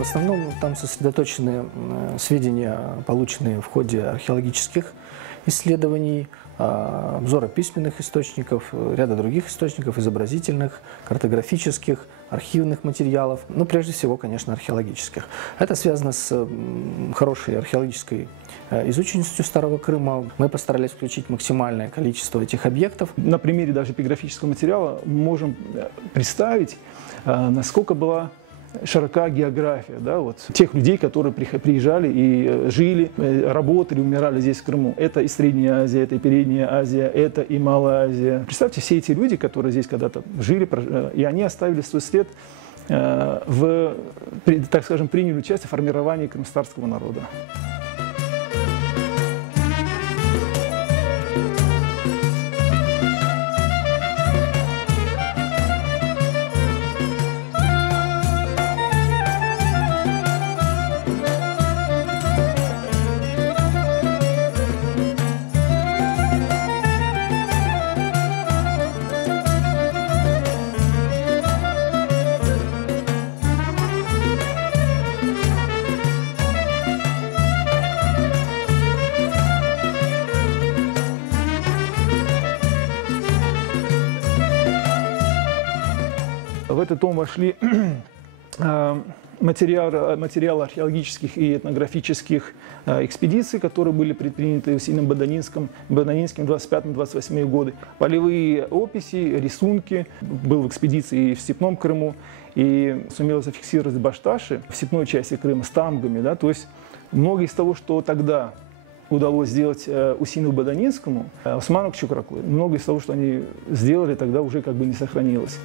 В основном там сосредоточены сведения, полученные в ходе археологических исследований, обзора письменных источников, ряда других источников, изобразительных, картографических, архивных материалов, но прежде всего, конечно, археологических. Это связано с хорошей археологической изученностью Старого Крыма. Мы постарались включить максимальное количество этих объектов. На примере даже эпиграфического материала можем представить, насколько была широка география, да, вот, тех людей, которые приезжали и жили, работали, умирали здесь, в Крыму. Это и Средняя Азия, это и Передняя Азия, это и Малая Азия. Представьте, все эти люди, которые здесь когда-то жили, и они оставили свой след, так скажем, приняли участие в формировании крымстарского народа. В этот том вошли материалы археологических и этнографических экспедиций, которые были предприняты Усиным Баданинским в 25-28 годы. Полевые описи, рисунки. Был в экспедиции в Степном Крыму и сумел зафиксировать башташи в степной части Крыма с тамгами. Да, то есть многое из того, что тогда удалось сделать Усину Баданинскому, Осману Чукраклы, многое из того, что они сделали, тогда уже как бы не сохранилось.